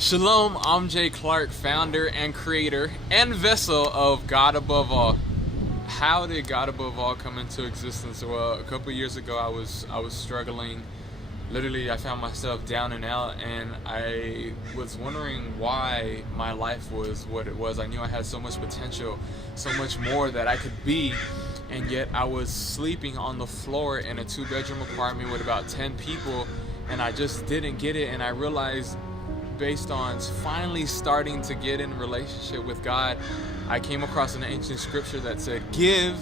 Shalom, I'm Jay Clark, founder and creator and vessel of God Above All. How did God Above All come into existence? Well, a couple years ago I was struggling. Literally, I found myself down and out, and I was wondering why my life was what it was. I knew I had so much potential, so much more that I could be, and yet I was sleeping on the floor in a 2-bedroom apartment with about 10 people, and I just didn't get it. And I realized, based on finally starting to get in a relationship with God, I came across an ancient scripture that said, "Give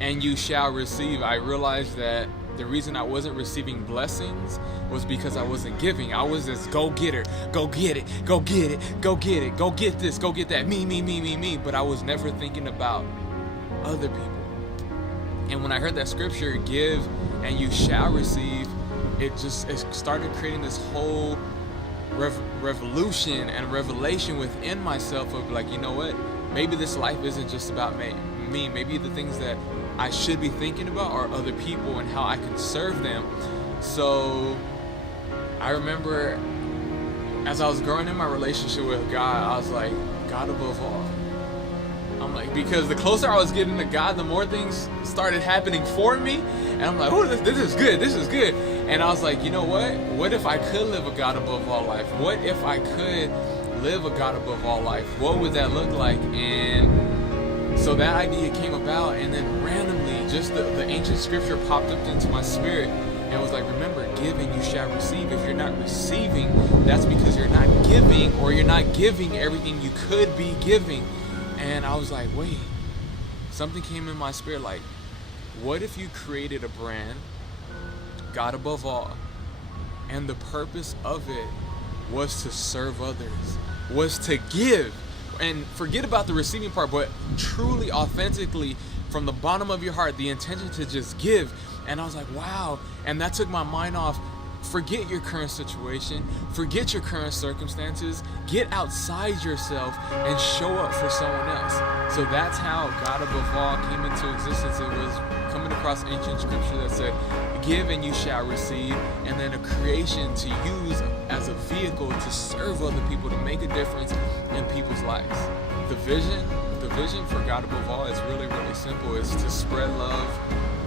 and you shall receive." I realized that the reason I wasn't receiving blessings was because I wasn't giving. I was this go-getter, go get it, go get it, go get it, go get this, go get that, me. But I was never thinking about other people. And when I heard that scripture, "Give and you shall receive," it started creating this whole revolution and revelation within myself of like, you know what, maybe this life isn't just about me. Maybe the things that I should be thinking about are other people and how I can serve them. So I remember as I was growing in my relationship with God, I was like, God above all. I'm like, because the closer I was getting to God, the more things started happening for me, and I'm like, oh, this is good. And I was like, you know what if I could live a God above all life? What if I could live a God above all life? What would that look like? And so that idea came about, and then randomly just the ancient scripture popped up into my spirit and was like, remember, give and you shall receive. If you're not receiving, that's because you're not giving, or you're not giving everything you could be giving. And I was like, wait, something came in my spirit like, what if you created a brand, God Above All, and the purpose of it was to serve others, was to give, and forget about the receiving part, but truly, authentically, from the bottom of your heart, the intention to just give. And I was like, wow. And that took my mind off. Forget your current situation, forget your current circumstances, get outside yourself and show up for someone else. So that's how God Above All came into existence. It was coming across ancient scripture that said, give and you shall receive, and then a creation to use as a vehicle to serve other people, to make a difference in people's lives. The vision for God Above All is really, really simple. It's to spread love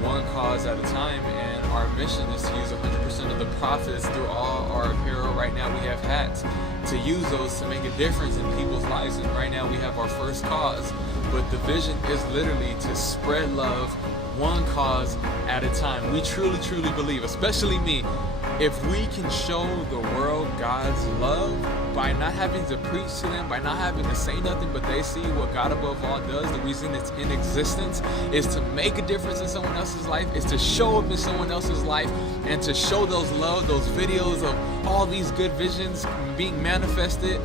one cause at a time, and our mission is to use 100% of the profits through all our apparel. Right now we have hats, to use those to make a difference in people's lives, and right now we have our first cause. But the vision is literally to spread love one cause at a time. We truly believe, especially me, if we can show the world God's love by not having to preach to them, by not having to say nothing, but they see what God Above All does, the reason it's in existence is to make a difference in someone else's life, is to show up in someone else's life, and to show those videos of all these good visions being manifested.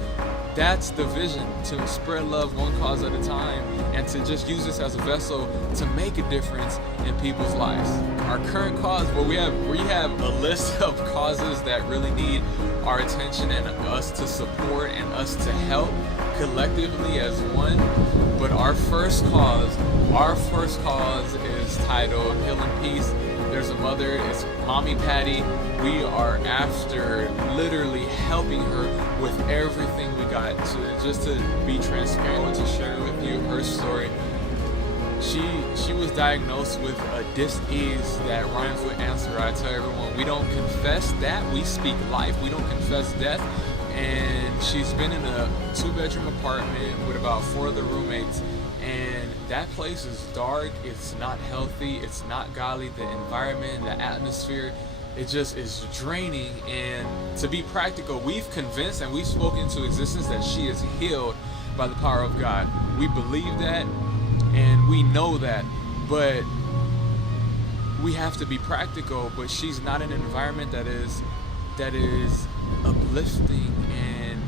That's the vision, to spread love one cause at a time, and to just use this as a vessel to make a difference in people's lives. Our current cause, well, we have a list of causes that really need our attention and us to support and us to help collectively as one. But our first cause is titled Heal and Peace. There's a mother, it's Mommy Patty. We are after literally helping her with everything we got. Just to be transparent, to share with you her story. She was diagnosed with a dis-ease that rhymes with answer. I tell everyone, we don't confess that, we speak life. We don't confess death. And she's been in a 2-bedroom apartment with about 4 other roommates. And that place is dark, it's not healthy, it's not godly. The environment, the atmosphere, it just is draining. And to be practical, we've convinced and we've spoken into existence that she is healed by the power of God. We believe that and we know that, but we have to be practical. But she's not in an environment that is uplifting, and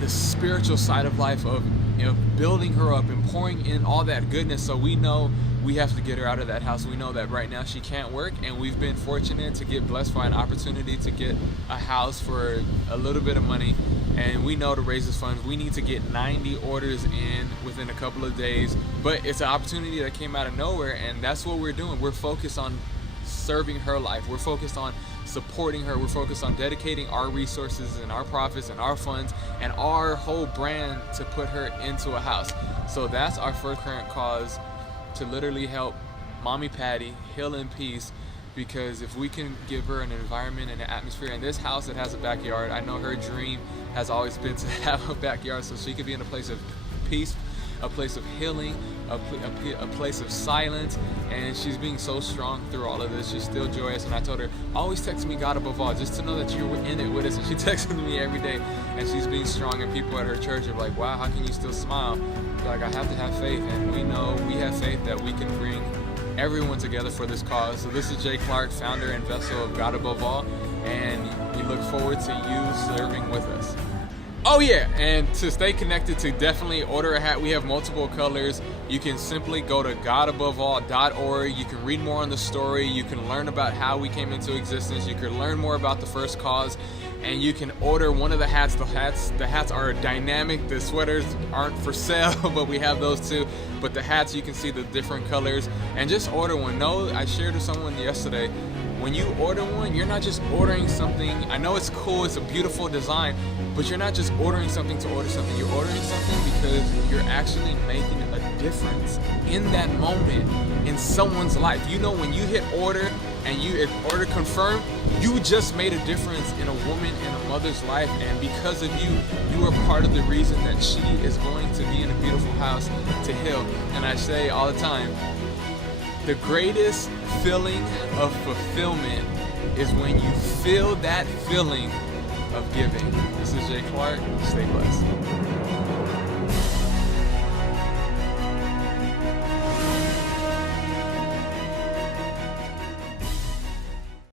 the spiritual side of life of, you know, building her up and pouring in all that goodness. So we know we have to get her out of that house. We know that right now she can't work, and we've been fortunate to get blessed by an opportunity to get a house for a little bit of money. And we know to raise this funds, we need to get 90 orders in within a couple of days. But it's an opportunity that came out of nowhere, and that's what we're doing. We're focused on serving her life. We're focused on supporting her. We're focused on dedicating our resources and our profits and our funds and our whole brand to put her into a house. So that's our first current cause, to literally help Mommy Patty heal in peace. Because if we can give her an environment and an atmosphere in this house that has a backyard, I know her dream has always been to have a backyard so she could be in a place of peace, a place of healing, a place of silence. And she's being so strong through all of this. She's still joyous. And I told her, always text me God above all, just to know that you're in it with us. And she texts me every day, and she's being strong. And people at her church are like, wow, how can you still smile? Like, I have to have faith, and we know we have faith that we can bring everyone together for this cause. So this is Jay Clark, founder and vessel of God Above All, and we look forward to you serving with us. Oh yeah, and to stay connected, to definitely order a hat. We have multiple colors. You can simply go to godaboveall.org. You can read more on the story. You can learn about how we came into existence. You can learn more about the first cause, and you can order one of the hats. The hats are dynamic. The sweaters aren't for sale, but we have those too. But the hats, you can see the different colors, and just order one. No, I shared with someone yesterday, when you order one, you're not just ordering something. I know it's cool, it's a beautiful design, but you're not just ordering something to order something. You're ordering something because you're actually making a difference in that moment in someone's life. You know, when you hit order and you hit order confirm, you just made a difference in a woman and a mother's life. And because of you, you are part of the reason that she is going to be in a beautiful house to heal. And I say all the time, the greatest feeling of fulfillment is when you feel that feeling of giving. This is Jay Clark. Stay blessed.